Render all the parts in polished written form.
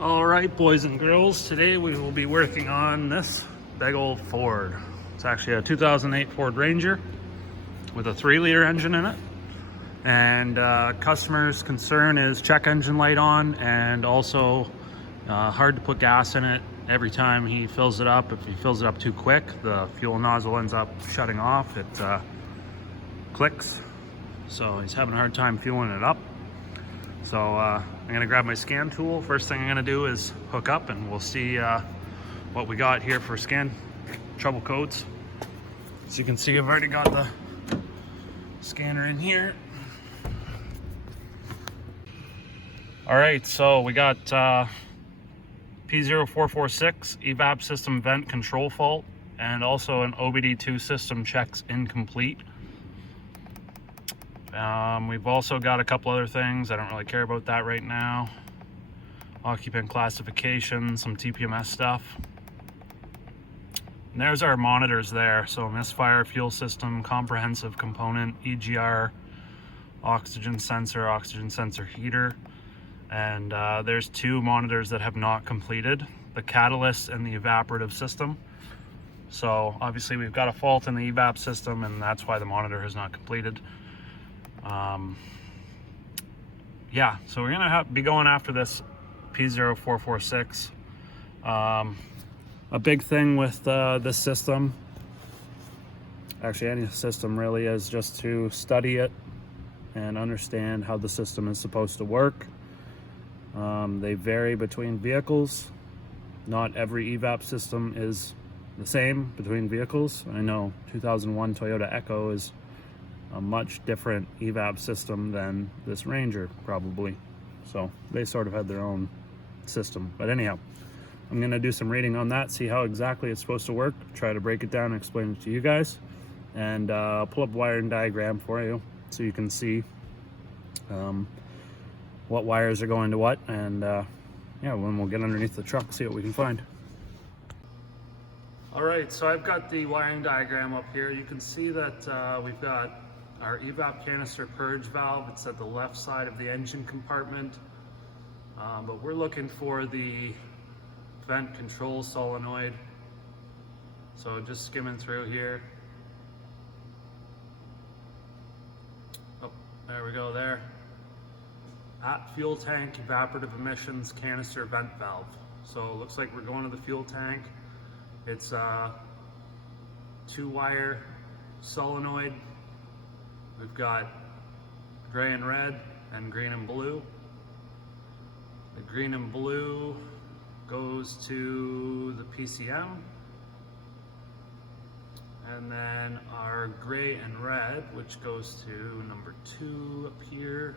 All right, boys and girls, today we will be working on this big old Ford. It's actually a 2008 Ford Ranger with a 3-liter engine in it. And customer's concern is check engine light on, and also hard to put gas in it every time he fills it up. If he fills it up too quick, the fuel nozzle ends up shutting off. It clicks. So he's having a hard time fueling it up. So I'm gonna grab my scan tool. First thing I'm gonna do is hook up, and we'll see what we got here for scan trouble codes. As you can see, I've already got the scanner in here. All right, so we got P0446 evap system vent control fault, and also an OBD2 system checks incomplete. We've also got a couple other things. I don't really care about that right now. Occupant classification, some TPMS stuff. And there's our monitors there. So misfire, fuel system, comprehensive component, EGR, oxygen sensor heater. And there's 2 monitors that have not completed, the catalyst and the evaporative system. So obviously we've got a fault in the evap system, and that's why the monitor has not completed. Yeah, so we're gonna be going after this P0446. A big thing with this system, actually any system really, is just to study it and understand how the system is supposed to work. They vary between vehicles. Not every evap system is the same between vehicles. I know 2001 Toyota Echo is a much different evap system than this Ranger, probably. So they sort of had their own system. But anyhow, I'm gonna do some reading on that, see how exactly it's supposed to work, try to break it down and explain it to you guys. And I'll pull up a wiring diagram for you so you can see what wires are going to what. And yeah, when we'll get underneath the truck, see what we can find. All right, so I've got the wiring diagram up here. You can see that we've got our evap canister purge valve. It's at the left side of the engine compartment, but we're looking for the vent control solenoid. So just skimming through here. Oh, there we go there. At fuel tank evaporative emissions canister vent valve. So it looks like we're going to the fuel tank. It's a 2-wire solenoid. We've got gray and red and green and blue. The green and blue goes to the PCM. And then our gray and red, which goes to number 2 up here,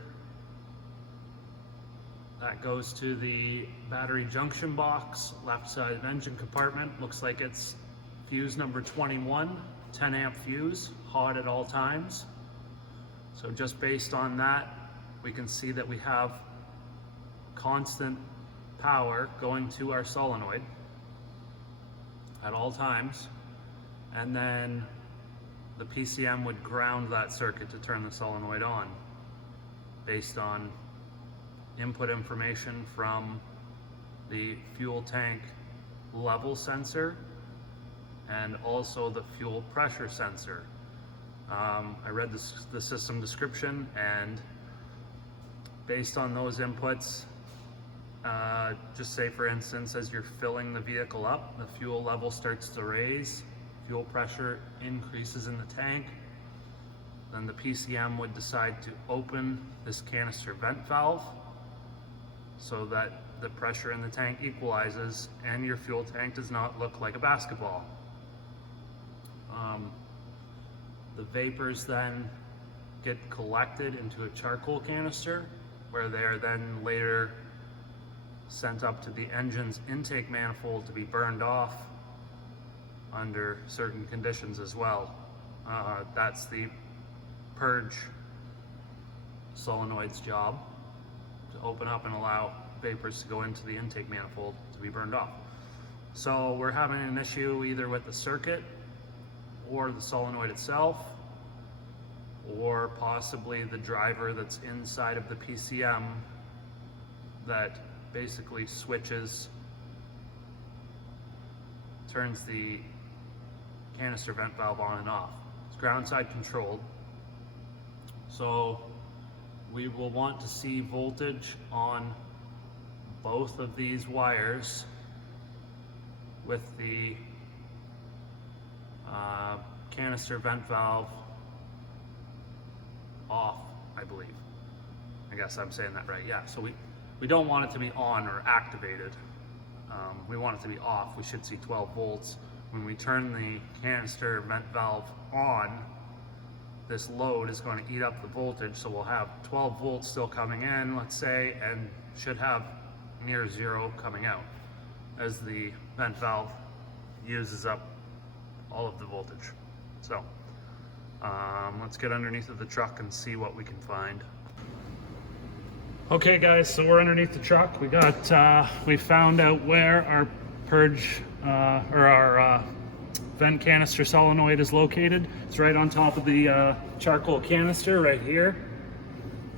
that goes to the battery junction box, left side engine compartment. Looks like it's fuse number 21, 10 amp fuse, hot at all times. So just based on that, we can see that we have constant power going to our solenoid at all times. And then the PCM would ground that circuit to turn the solenoid on based on input information from the fuel tank level sensor and also the fuel pressure sensor. I read the system description, and based on those inputs, just say for instance, as you're filling the vehicle up, the fuel level starts to raise, fuel pressure increases in the tank, then the PCM would decide to open this canister vent valve so that the pressure in the tank equalizes and your fuel tank does not look like a basketball. The vapors then get collected into a charcoal canister, where they are then later sent up to the engine's intake manifold to be burned off under certain conditions as well. That's the purge solenoid's job, to open up and allow vapors to go into the intake manifold to be burned off. So we're having an issue either with the circuit or the solenoid itself, or possibly the driver that's inside of the PCM that basically turns the canister vent valve on and off. It's ground side controlled. So we will want to see voltage on both of these wires with the canister vent valve off, I believe. I guess I'm saying that right, yeah. So we don't want it to be on or activated. We want it to be off. We should see 12 volts. When we turn the canister vent valve on, this load is going to eat up the voltage, so we'll have 12 volts still coming in, let's say, and should have near zero coming out as the vent valve uses up all of the voltage. So let's get underneath of the truck and see what we can find. Okay guys, so we're underneath the truck. We found out where our purge or our vent canister solenoid is located. It's right on top of the charcoal canister right here.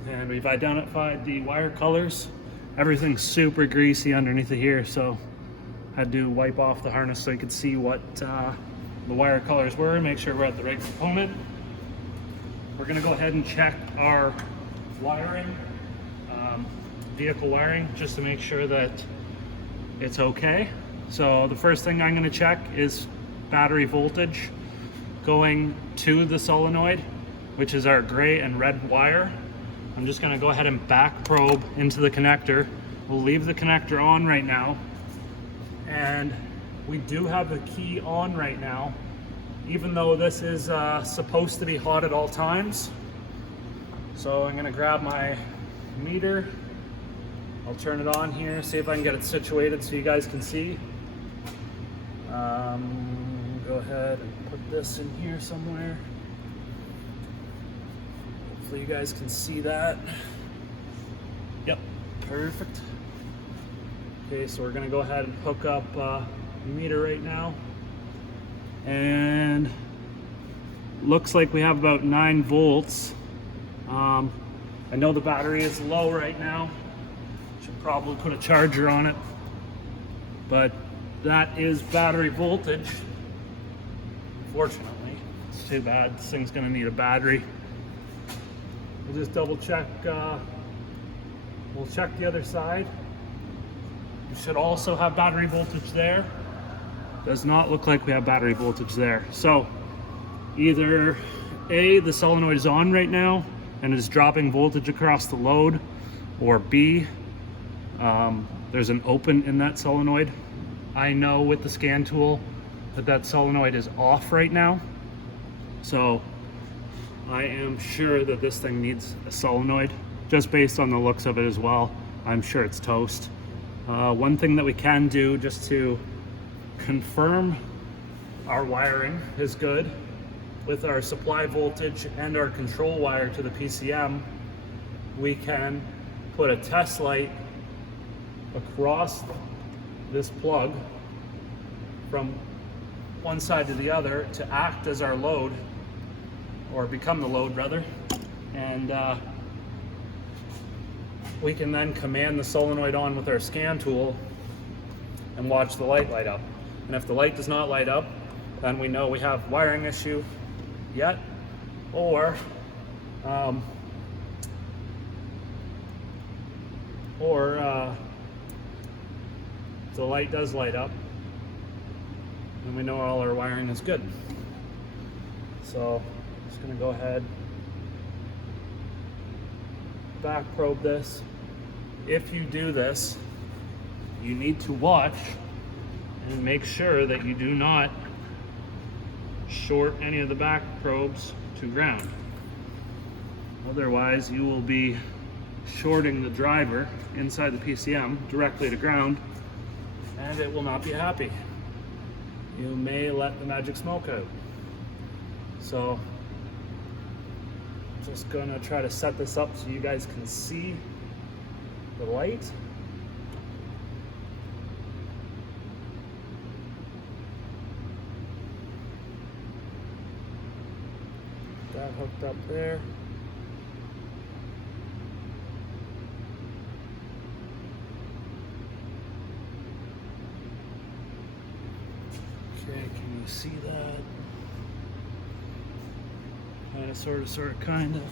And we've identified the wire colors. Everything's super greasy underneath of here, so had to wipe off the harness so you could see what the wire colors were and make sure we're at the right component. We're gonna go ahead and check our wiring, vehicle wiring, just to make sure that it's okay. So the first thing I'm gonna check is battery voltage going to the solenoid, which is our gray and red wire. I'm just gonna go ahead and back probe into the connector. We'll leave the connector on right now. And we do have the key on right now, even though this is supposed to be hot at all times. So I'm gonna grab my meter. I'll turn it on here, see if I can get it situated so you guys can see. Go ahead and put this in here somewhere. Hopefully you guys can see that. Yep, perfect. Okay, so we're gonna go ahead and hook up the meter right now. And looks like we have about 9 volts. I know the battery is low right now. Should probably put a charger on it. But that is battery voltage. Fortunately, it's too bad. This thing's gonna need a battery. We'll just double check. We'll check the other side. We should also have battery voltage there. Does not look like we have battery voltage there. So either A, the solenoid is on right now and is dropping voltage across the load, or B, there's an open in that solenoid. I know with the scan tool that solenoid is off right now. So I am sure that this thing needs a solenoid, just based on the looks of it as well. I'm sure it's toast. One thing that we can do just to confirm our wiring is good, with our supply voltage and our control wire to the PCM, we can put a test light across this plug from one side to the other to act as our load, or become the load rather, and we can then command the solenoid on with our scan tool and watch the light up. And if the light does not light up, then we know we have wiring issue yet, or the light does light up, and we know all our wiring is good. So I'm just gonna go ahead, back probe this. If you do this, you need to watch and make sure that you do not short any of the back probes to ground. Otherwise, you will be shorting the driver inside the PCM directly to ground, and it will not be happy. You may let the magic smoke out. So, just gonna try to set this up so you guys can see the light. That hooked up there. Okay, can you see that? Kind of, sort of, kind of.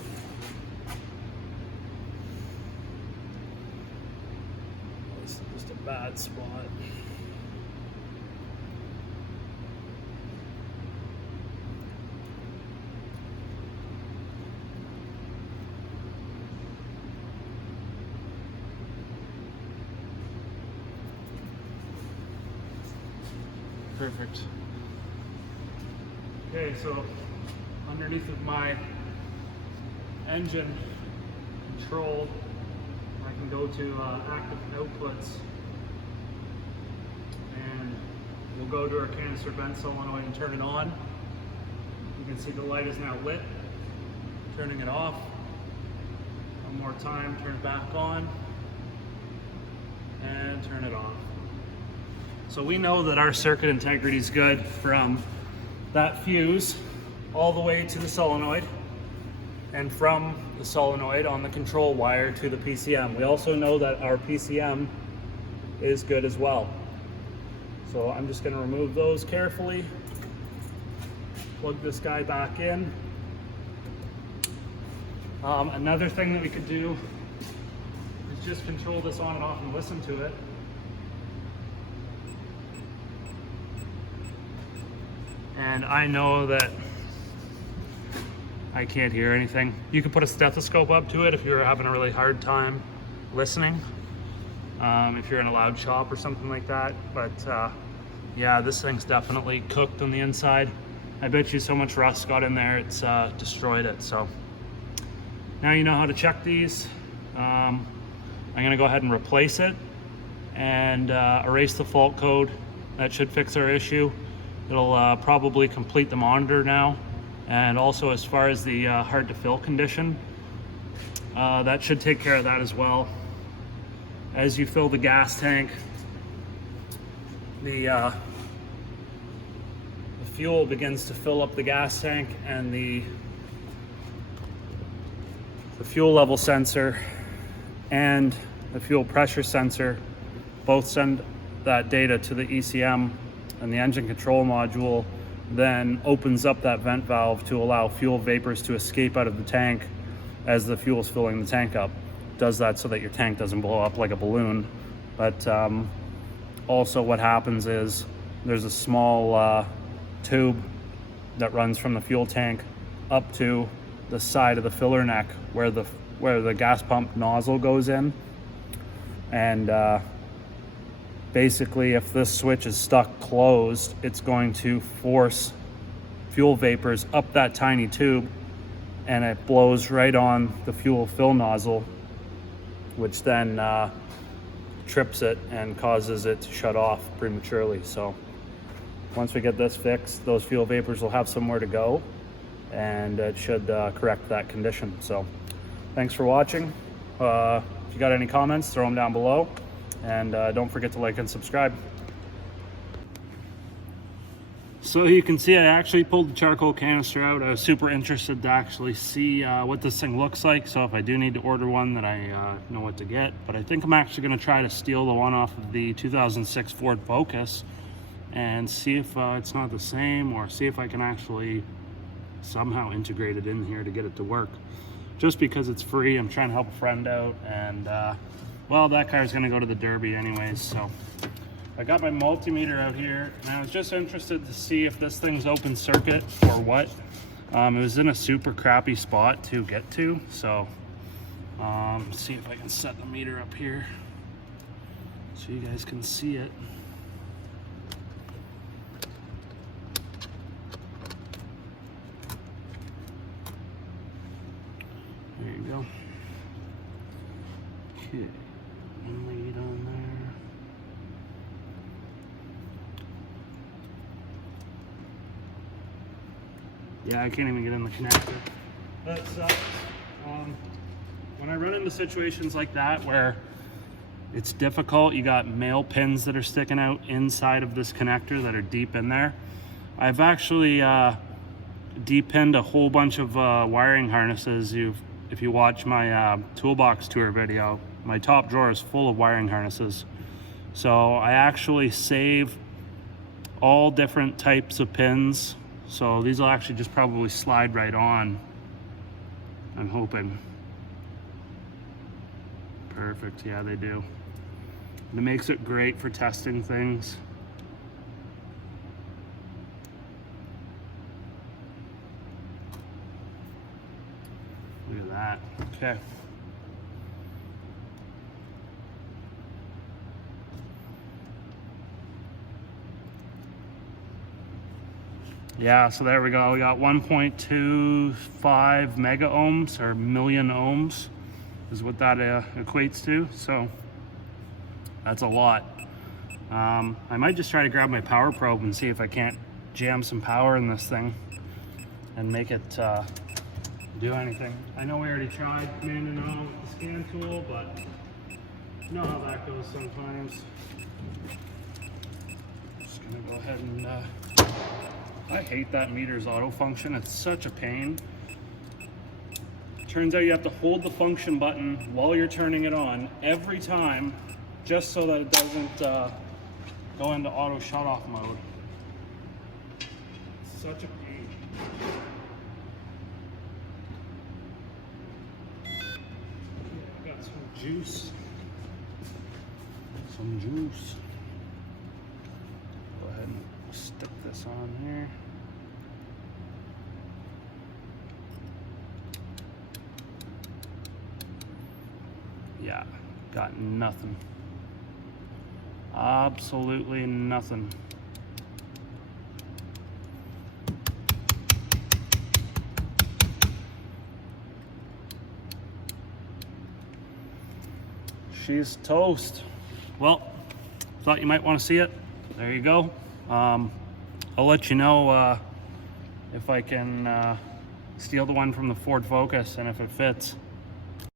This is just a bad spot. Perfect. Okay, so underneath of my engine control, I can go to active outputs, and we'll go to our canister vent solenoid and turn it on. You can see the light is now lit. Turning it off. One more time, turn it back on, and turn it off. So we know that our circuit integrity is good from that fuse all the way to the solenoid, and from the solenoid on the control wire to the PCM. We also know that our PCM is good as well. So I'm just going to remove those carefully, plug this guy back in. Another thing that we could do is just control this on and off and listen to it. And I know that I can't hear anything. You could put a stethoscope up to it if you're having a really hard time listening, if you're in a loud shop or something like that. But yeah, this thing's definitely cooked on the inside. I bet you so much rust got in there, it's destroyed it. So now you know how to check these. I'm gonna go ahead and replace it and erase the fault code. That should fix our issue. It'll probably complete the monitor now. And also, as far as the hard to fill condition, that should take care of that as well. As you fill the gas tank, the fuel begins to fill up the gas tank, and the fuel level sensor and the fuel pressure sensor both send that data to the ECM, and the engine control module then opens up that vent valve to allow fuel vapors to escape out of the tank as the fuel is filling the tank up. It does that so that your tank doesn't blow up like a balloon. But also what happens is there's a small tube that runs from the fuel tank up to the side of the filler neck where the gas pump nozzle goes in. And basically, if this switch is stuck closed, it's going to force fuel vapors up that tiny tube, and it blows right on the fuel fill nozzle, which then trips it and causes it to shut off prematurely. So once we get this fixed, those fuel vapors will have somewhere to go, and it should correct that condition. So thanks for watching. If you got any comments, throw them down below. And don't forget to like and subscribe. So you can see I actually pulled the charcoal canister out. I was super interested to actually see what this thing looks like. So if I do need to order one, that I know what to get. But I think I'm actually going to try to steal the one off of the 2006 Ford Focus and see if it's not the same, or see if I can actually somehow integrate it in here to get it to work. Just because it's free, I'm trying to help a friend out, and well, that car's gonna go to the Derby anyways. So I got my multimeter out here, and I was just interested to see if this thing's open circuit or what. It was in a super crappy spot to get to, so see if I can set the meter up here so you guys can see it. There you go. Okay. Lead on there. Yeah, I can't even get in the connector. That sucks. When I run into situations like that where it's difficult, you got male pins that are sticking out inside of this connector that are deep in there. I've actually de-pinned a whole bunch of wiring harnesses. If you watch my toolbox tour video, my top drawer is full of wiring harnesses. So I actually save all different types of pins. So these will actually just probably slide right on, I'm hoping. Perfect, yeah, they do. And it makes it great for testing things. Look at that, okay. Yeah, so there we go. We got 1.25 mega ohms, or million ohms is what that equates to. So that's a lot. I might just try to grab my power probe and see if I can't jam some power in this thing and make it do anything. I know we already tried manning on with the scan tool, but you know how that goes sometimes. Just gonna go ahead and I hate that meter's auto function. It's such a pain. Turns out you have to hold the function button while you're turning it on every time, just so that it doesn't go into auto shut-off mode. Such a pain. Okay, got some juice. Go ahead and stick this on here. Yeah, got nothing. Absolutely nothing. She's toast. Well, thought you might want to see it. There you go. I'll let you know if I can steal the one from the Ford Focus and if it fits.